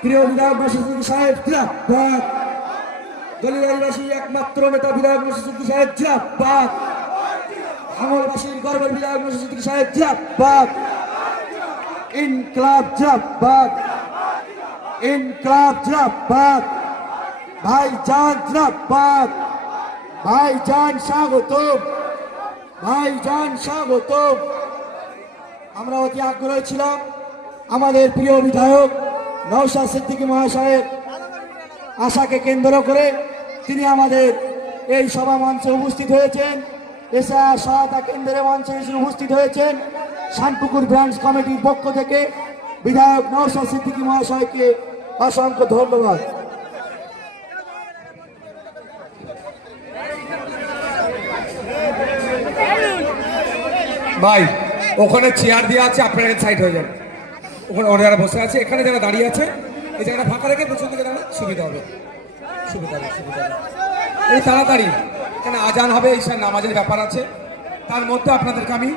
প্রিয় বিধায়ক নওশাদ সিদ্দিকী সাহেব জিন্দাবাদ। দলিয়াবাসী একমাত্র নেতা বিধায়ক নওশাদ সিদ্দিকী সাহেব জিন্দাবাদ। ভাঙড়বাসীর গর্বের বিধায়ক নওশাদ সিদ্দিকী সাহেব জিন্দাবাদ। ইনকলাব জিন্দাবাদ, ইনকলাব জিন্দাবাদ। ভাইজান জিন্দাবাদ, ভাইজান স্বাগতম, ভাইজান স্বাগতম। আমরা অতি আগ্রহী ছিলাম আমাদের প্রিয় বিধায়ক নওশাদ সিদ্দিকী মহাশয়ের আশাকে কেন্দ্র করে তিনি আমাদের এই সভা মঞ্চে উপস্থিত হয়েছেন। এছাড়া সহায়তা কেন্দ্রে মঞ্চে উপস্থিত হয়েছেন শানপুকুর ব্রাঞ্চ কমিটির পক্ষ থেকে বিধায়ক নওশাদ সিদ্দিকী মহাশয়কে অসংখ্য ধন্যবাদ। ভাই ওখানে চেয়ার দেওয়া আছে, আপনারা সাইড হয়ে যান। ওখানে যারা বসে আছে, এখানে যারা দাঁড়িয়ে আছে, এই জায়গাটা ফাঁকা রেখে পেছন থেকে দাঁড়ানো সুবিধা হবে, সুবিধা হবে, সুবিধা হবে। এই তাড়াতাড়ি এখানে আজান হবে, এই নামাজের ব্যাপার আছে, তার মধ্যে আপনাদেরকে আমি